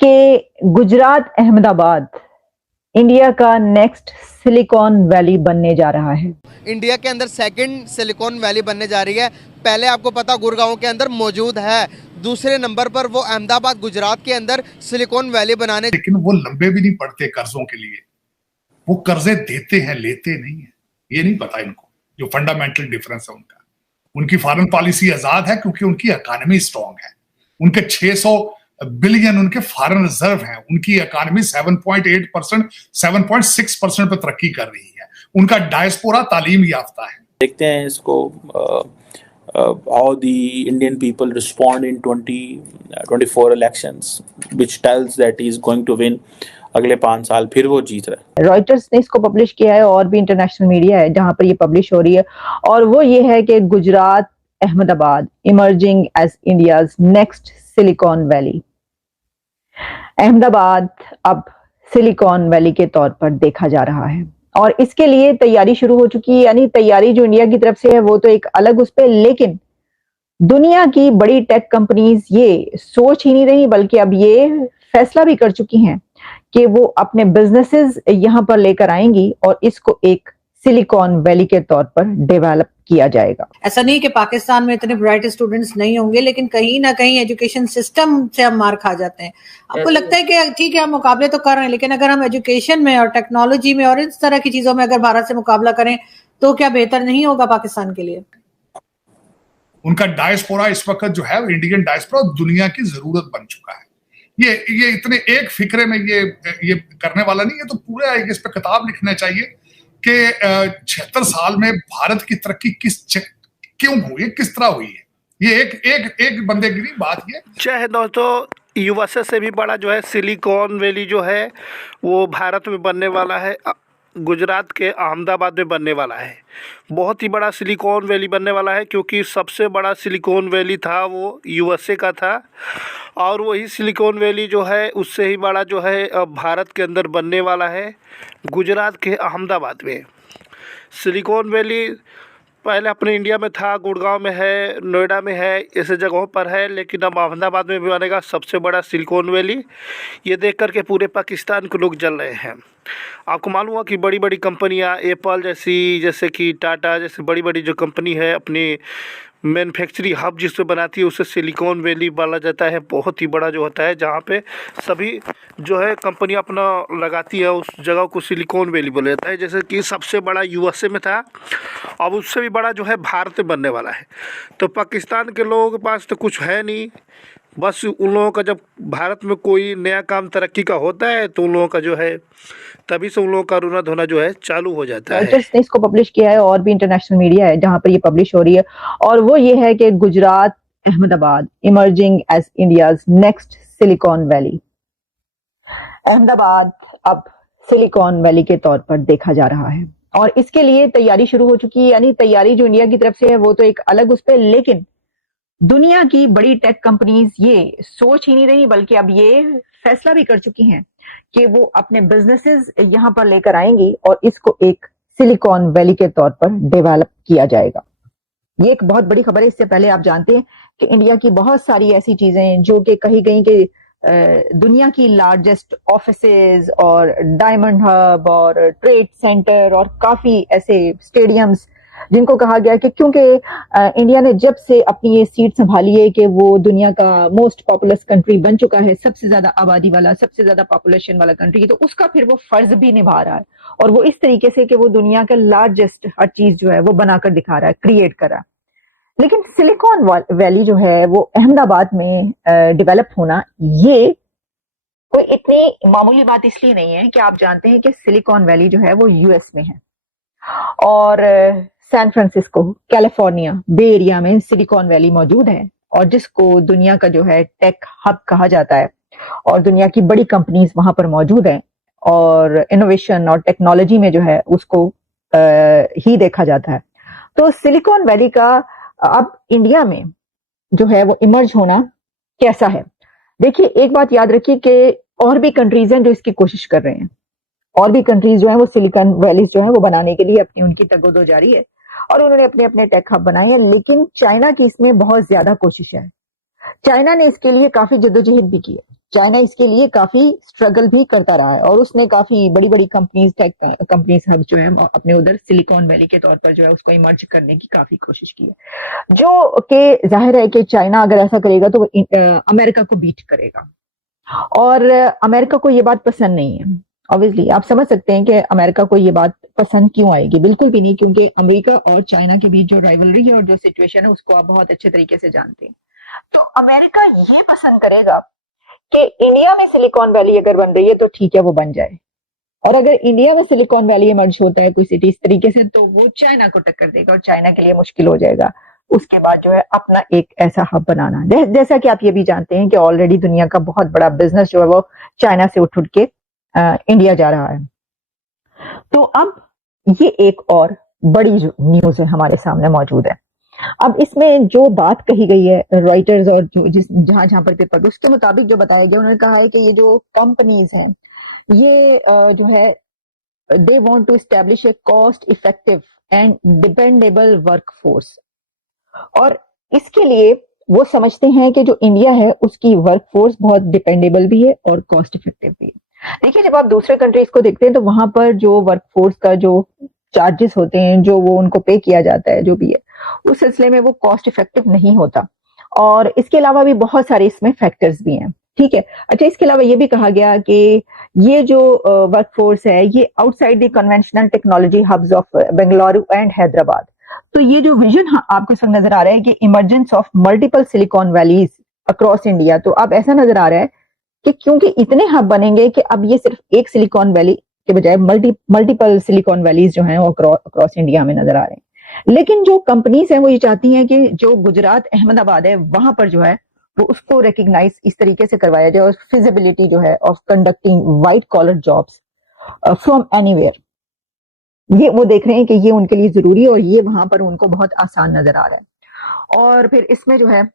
कि गुजरात अहमदाबाद इंडिया का next Silicon valley बनने जा रहा है। इंडिया के अंदर सेकंड सिलिकॉन वैली बनने जा रही है। पहले आपको पता गुड़गांव के अंदर मौजूद है, दूसरे नंबर पर वो अहमदाबाद गुजरात के अंदर सिलिकॉन वैली बनाने। लेकिन वो लंबे भी नहीं पड़ते कर्जों के लिए, वो कर्जे देते हैं, लेते नहीं है। ये नहीं पता इनको जो फंडामेंटल डिफरेंस है उनका। उनकी फॉरेन पॉलिसी आजाद है क्योंकि उनकी इकोनॉमी स्ट्रांग है। उनके 600 बिलियन उनके फॉरेन रिजर्व हैं। उनकी इकोनॉमी 7.8%, 7.6% पे तरक्की कर रही है। उनका डायस्पोरा तालीम याफ्ता है। देखते हैं इसको how the Indian people respond in 2024 elections, which tells that he is going to win अगले 5 साल फिर वो जीत रहा है। रॉयटर्स ने इसको पब्लिश किया है और भी इंटरनेशनल मीडिया है जहां पर ये पब्लिश हो रही है, और वो ये है कि Gujarat Ahmedabad emerging as India's next Silicon Valley. Ahmedabad अब सिलिकॉन वैली के तौर पर देखा जा रहा है और इसके लिए तैयारी शुरू हो चुकी है। यानी तैयारी जो इंडिया की तरफ से है वो तो एक अलग उस पे, लेकिन दुनिया की बड़ी टेक कंपनीज ये सोच ही नहीं रही बल्कि अब ये फैसला भी कर चुकी हैं कि वो अपने बिजनेसेस यहां पर लेकर आएंगी और इसको एक सिलिकॉन वैली के तौर पर डेवलप किया जाएगा। ऐसा नहीं कि पाकिस्तान में इतने ब्राइट स्टूडेंट्स नहीं होंगे, लेकिन कहीं ना कहीं एजुकेशन सिस्टम से हम मार खा जाते हैं। आपको लगता है कि ठीक है हम मुकाबले तो कर रहे हैं, लेकिन अगर हम एजुकेशन में और टेक्नोलॉजी में और इस तरह की चीजों में अगर भारत से मुकाबला करें तो क्या बेहतर नहीं होगा पाकिस्तान के लिए? उनका डायस्पोरा इस वक्त जो है इंडियन डायस्पोरा दुनिया की जरूरत बन चुका है। ये इतने एक फिक्रे में ये करने वाला नहीं है। तो पूरे इस पे किताब लिखना चाहिए कि 76 साल में भारत की तरक्की क्यों हुई, किस तरह हुई है। ये एक बंदे की नहीं बात। ये चाहे दोस्तों यूएसए से भी बड़ा जो है सिलिकॉन वैली जो है वो भारत में बनने वाला है, गुजरात के अहमदाबाद में बनने वाला है। बहुत ही बड़ा सिलिकॉन वैली बनने वाला है क्योंकि सबसे बड़ा सिलिकॉन वैली था वो यूएसए का था, और वही सिलिकॉन वैली जो है उससे ही बड़ा जो है अब भारत के अंदर बनने वाला है गुजरात के अहमदाबाद में। सिलिकॉन वैली पहले अपने इंडिया में था, गुड़गांव में है, नोएडा में है, ऐसे जगहों पर है, लेकिन अब अहमदाबाद में भी बनेगा सबसे बड़ा सिलिकॉन वैली। ये देख कर के पूरे पाकिस्तान के लोग जल रहे हैं। आपको मालूम हुआ कि बड़ी बड़ी कंपनियां एप्पल जैसे कि टाटा जैसे बड़ी बड़ी जो कंपनी है अपनी मैन्युफैक्चरिंग हब जिससे बनाती है उसे सिलिकॉन वैली बोला जाता है। बहुत ही बड़ा जो होता है जहाँ पे सभी जो है कंपनियां अपना लगाती है, उस जगह को सिलिकॉन वैली बोला जाता है। जैसे कि सबसे बड़ा यूएसए में था, अब उससे भी बड़ा जो है भारत में बनने वाला है। तो पाकिस्तान के लोगों के पास तो कुछ है नहीं, बस उन लोगों का जब भारत में कोई नया काम तरक्की का होता है तो उन लोगों का जो है तभी से उन लोगों का रोना धोना जो है चालू हो जाता है। रॉयटर्स ने इसको पब्लिश किया है और भी इंटरनेशनल मीडिया है जहां पर ये पब्लिश हो रही है, और वो ये है कि Gujarat Ahmedabad emerging as India's next Silicon Valley. Ahmedabad अब सिलिकॉन वैली के तौर पर देखा जा रहा है और इसके लिए तैयारी शुरू हो चुकी है। यानी तैयारी जो इंडिया की तरफ से है वो तो एक अलग उस पे, लेकिन दुनिया की बड़ी टेक कंपनीज ये सोच ही नहीं रही बल्कि अब ये फैसला भी कर चुकी हैं कि वो अपने बिजनेसेस यहां पर लेकर आएंगी और इसको एक सिलिकॉन वैली के तौर पर डेवलप किया जाएगा। ये एक बहुत बड़ी खबर है। इससे पहले आप जानते हैं कि इंडिया की बहुत सारी ऐसी चीजें जो कि कही गई कि दुनिया की लार्जेस्ट ऑफिसेज और डायमंड हब और ट्रेड सेंटर और काफी ऐसे स्टेडियम्स जिनको कहा गया कि क्योंकि इंडिया ने जब से अपनी ये सीट संभाली है कि वो दुनिया का मोस्ट पॉपुलस कंट्री बन चुका है, सबसे ज्यादा आबादी वाला, सबसे ज्यादा पॉपुलेशन वाला कंट्री, तो उसका फिर वो फर्ज भी निभा रहा है और वो इस तरीके से कि वो दुनिया का लार्जेस्ट हर चीज जो है वो बनाकर दिखा रहा है, क्रिएट कर रहा है। लेकिन सिलिकॉन वैली जो है वो अहमदाबाद में डेवलप होना ये कोई इतनी मामूली बात इसलिए नहीं है कि आप जानते हैं कि सिलिकॉन वैली जो है वो यूएस में है और सैन फ्रांसिस्को कैलिफोर्निया बे एरिया में सिलिकॉन वैली मौजूद है और जिसको दुनिया का जो है टेक हब कहा जाता है और दुनिया की बड़ी कंपनीज वहां पर मौजूद हैं और इनोवेशन और टेक्नोलॉजी में जो है उसको ही देखा जाता है। तो सिलिकॉन वैली का अब इंडिया में जो है वो इमर्ज होना कैसा है, देखिए एक बात याद रखिए कि और भी कंट्रीज हैं जो इसकी कोशिश कर रहे हैं, और भी कंट्रीज जो है वो सिलिकॉन वैलीज जो है वो बनाने के लिए अपनी उनकी तगोदो जारी है और उन्होंने अपने अपने टेक हब बनाए हैं। लेकिन चाइना की इसमें बहुत ज्यादा कोशिश है। चाइना ने इसके लिए काफी जद्दोजहद भी की है चाइना इसके लिए काफी स्ट्रगल भी करता रहा है और उसने काफी बड़ी बड़ी कंपनीज, टेक कंपनीज हब जो है अपने उधर सिलिकॉन वैली के तौर पर जो है उसको इमर्ज करने की काफी कोशिश की है, जो कि जाहिर है कि चाइना अगर ऐसा करेगा तो अमेरिका को बीट करेगा और अमेरिका को ये बात पसंद नहीं है। ऑब्वियसली आप समझ सकते हैं कि अमेरिका को ये बात पसंद क्यों आएगी, बिल्कुल भी नहीं, क्योंकि अमेरिका और चाइना के बीच जो राइवलरी है और जो सिचुएशन है उसको आप बहुत अच्छे तरीके से जानते हैं। तो अमेरिका ये पसंद करेगा कि इंडिया में सिलिकॉन वैली अगर बन रही है तो ठीक है वो बन जाए, और अगर इंडिया में सिलिकॉन वैली इमर्ज होता है कोई सिटी इस तरीके से तो वो चाइना को टक्कर देगा और चाइना के लिए मुश्किल हो जाएगा उसके बाद जो है अपना एक ऐसा हब बनाना। जैसा कि आप ये भी जानते हैं कि ऑलरेडी दुनिया का बहुत बड़ा बिजनेस जो है वो चाइना से उठ के इंडिया जा रहा है। तो अब ये एक और बड़ी न्यूज है हमारे सामने मौजूद है। अब इसमें जो बात कही गई है रॉयटर्स और जो जहां पर पेपर उसके मुताबिक जो बताया गया, उन्होंने कहा है कि ये जो कंपनीज हैं ये जो है they want to establish a cost effective and dependable workforce, और इसके लिए वो समझते हैं कि जो इंडिया है उसकी वर्कफोर्स बहुत डिपेंडेबल भी है और कॉस्ट इफेक्टिव भी है। देखिए जब आप दूसरे कंट्रीज को देखते हैं तो वहां पर जो वर्कफोर्स का जो चार्जेस होते हैं, जो वो उनको पे किया जाता है, जो भी है उस सिलसिले में वो कॉस्ट इफेक्टिव नहीं होता, और इसके अलावा भी बहुत सारे इसमें फैक्टर्स भी हैं। ठीक है, अच्छा इसके अलावा ये भी कहा गया कि ये जो वर्कफोर्स है ये outside the conventional technology hubs of Bengaluru and Hyderabad, तो ये जो विजन आपको सब नजर आ रहा है कि emergence of multiple silicon valleys across India, तो अब ऐसा नजर आ रहा है कि क्योंकि इतने हब बनेंगे कि अब ये सिर्फ एक सिलिकॉन वैली के बजाय मल्टीपल सिलिकॉन वैलीज जो हैं वो अक्रॉस इंडिया में नजर आ रहे हैं। लेकिन जो कंपनीज हैं वो ये चाहती हैं कि जो गुजरात अहमदाबाद है वहां पर जो है वो उसको रिकग्नाइज इस तरीके से करवाया जाए और फिजिबिलिटी जो है of conducting white collar jobs from anywhere, ये वो देख रहे हैं कि ये उनके लिए जरूरी है और ये वहां पर उनको बहुत आसान नजर आ रहा है। और फिर इसमें जो है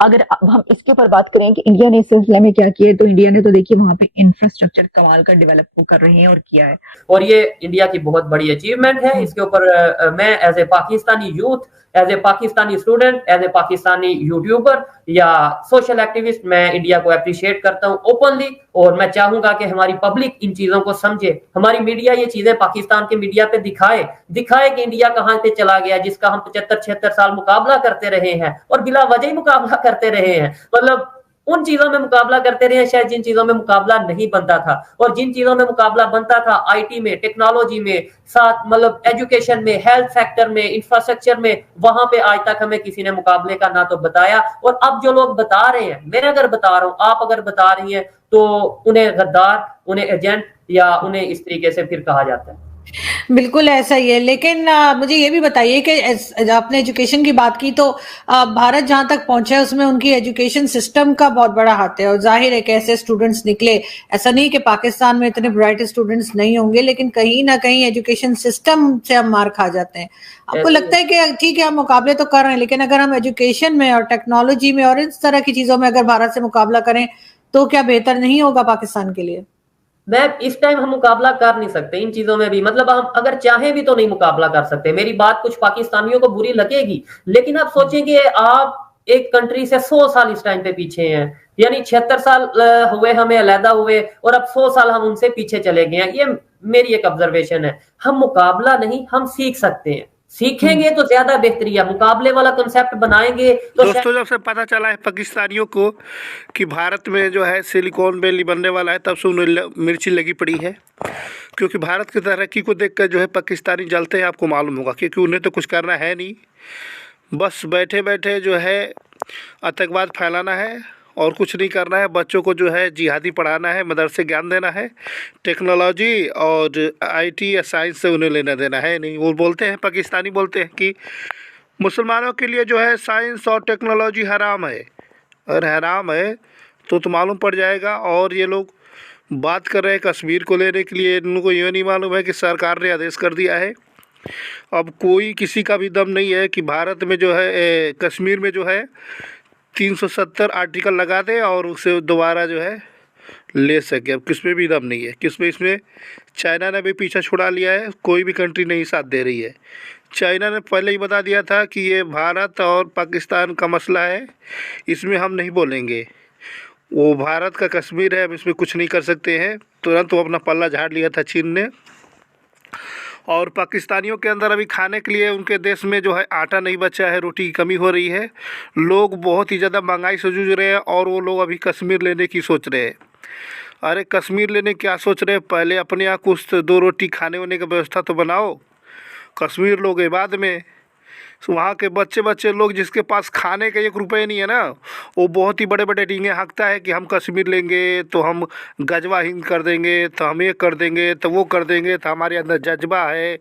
अगर हम इसके ऊपर बात करें कि इंडिया ने इस सिलसिले में क्या किया है, तो इंडिया ने तो देखिए वहां पे इंफ्रास्ट्रक्चर कमाल का डेवलप वो कर रहे हैं और किया है, और ये इंडिया की बहुत बड़ी अचीवमेंट है। इसके ऊपर मैं as a Pakistani youth, as a Pakistani student, as a Pakistani YouTuber या सोशल एक्टिविस्ट मैं इंडिया को अप्रिशिएट करता हूं ओपनली, और मैं चाहूंगा कि हमारी पब्लिक इन चीजों को समझे, हमारी मीडिया ये चीजें पाकिस्तान के मीडिया पे दिखाए कि इंडिया कहां पे चला गया, जिसका हम 75-76 साल मुकाबला करते रहे हैं और बिला वजह ही मुकाबला करते रहे हैं। मतलब उन चीजों में मुकाबला करते रहे शायद जिन चीजों में मुकाबला नहीं बनता था, और जिन चीजों में मुकाबला बनता था आईटी में, टेक्नोलॉजी में, साथ मतलब एजुकेशन में, हेल्थ सेक्टर में, इंफ्रास्ट्रक्चर में, वहां पे आज तक हमें किसी ने मुकाबले का ना तो बताया। और अब जो लोग बता रहे हैं, मैं अगर बता रहा हूं, आप अगर बता रही हैं, तो उन्हें गद्दार, उन्हें एजेंट या उन्हें इस तरीके से फिर कहा जाता है। बिल्कुल ऐसा ही है, लेकिन मुझे ये भी बताइए कि आपने एजुकेशन की बात की, तो भारत जहां तक पहुंचा है उसमें उनकी एजुकेशन सिस्टम का बहुत बड़ा हाथ है, और जाहिर है कि ऐसे स्टूडेंट्स निकले, ऐसा नहीं कि पाकिस्तान में इतने ब्राइट स्टूडेंट्स नहीं होंगे, लेकिन कहीं ना कहीं एजुकेशन सिस्टम से हम मार खा जाते हैं। आपको लगता है कि ठीक है हम मुकाबले तो कर रहे हैं, लेकिन अगर हम एजुकेशन में और टेक्नोलॉजी में और इस तरह की चीजों में अगर भारत से मुकाबला करें तो क्या बेहतर नहीं होगा पाकिस्तान के लिए? मैं इस टाइम हम मुकाबला कर नहीं सकते इन चीजों में भी, मतलब हम अगर चाहें भी तो नहीं मुकाबला कर सकते। मेरी बात कुछ पाकिस्तानियों को बुरी लगेगी, लेकिन आप सोचेंगे आप एक कंट्री से 100 साल इस टाइम पे पीछे हैं, यानी 76 साल हुए हमें अलहदा हुए, और अब 100 साल हम उनसे पीछे चले गए हैं। ये मेरी एक ऑब्जर्वेशन है। हम मुकाबला नहीं, हम सीख सकते हैं, सीखेंगे तो ज्यादा बेहतरी है। मुकाबले वाला कंसेप्ट बनाएंगे तो दोस्तों जब से पता चला है पाकिस्तानियों को कि भारत में जो है सिलिकॉन वैली बनने वाला है, तब से उन्हें मिर्ची लगी पड़ी है, क्योंकि भारत की तरक्की को देखकर जो है पाकिस्तानी जलते हैं। आपको मालूम होगा क्योंकि उन्हें तो कुछ करना है नहीं, बस बैठे बैठे जो है आतंकवाद फैलाना है और कुछ नहीं करना है। बच्चों को जो है जिहादी पढ़ाना है, मदरसे ज्ञान देना है, टेक्नोलॉजी और आईटी या साइंस से उन्हें लेना देना है नहीं। वो बोलते हैं, पाकिस्तानी बोलते हैं कि मुसलमानों के लिए जो है साइंस और टेक्नोलॉजी हराम है, और हराम है तो मालूम पड़ जाएगा। और ये लोग बात कर रहे हैं कश्मीर को लेने के लिए, इनको ये नहीं मालूम है कि सरकार ने आदेश कर दिया है। अब कोई किसी का भी दम नहीं है कि भारत में जो है कश्मीर में जो है 370 आर्टिकल लगा दे और उसे दोबारा जो है ले सके। अब किस में भी दम नहीं है, किसमें इसमें चाइना ने भी पीछा छुड़ा लिया है, कोई भी कंट्री नहीं साथ दे रही है। चाइना ने पहले ही बता दिया था कि ये भारत और पाकिस्तान का मसला है, इसमें हम नहीं बोलेंगे। वो भारत का कश्मीर है, हम इसमें कुछ नहीं कर सकते हैं। तुरंत वो अपना पल्ला झाड़ लिया था चीन ने। और पाकिस्तानियों के अंदर अभी खाने के लिए उनके देश में जो है आटा नहीं बचा है, रोटी की कमी हो रही है। लोग बहुत ही ज़्यादा महंगाई से जूझ रहे हैं और वो लोग अभी कश्मीर लेने की सोच रहे हैं। अरे कश्मीर लेने क्या सोच रहे हैं, पहले अपने यहाँ कुछ 2 रोटी खाने वाने की व्यवस्था तो बनाओ, कश्मीर लोगे बाद में। वहाँ के बच्चे लोग जिसके पास खाने का 1 रुपये नहीं है ना, वो बहुत ही बड़े बड़े डींगे हाँकता है कि हम कश्मीर लेंगे तो हम गजवा हिंद कर देंगे, तो हम ये कर देंगे, तो वो कर देंगे, तो हमारे अंदर जज्बा है।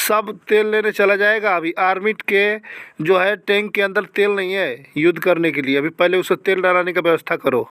सब तेल लेने चला जाएगा। अभी आर्मी के जो है टैंक के अंदर तेल नहीं है युद्ध करने के लिए, अभी पहले उसे तेल डलाने का व्यवस्था करो।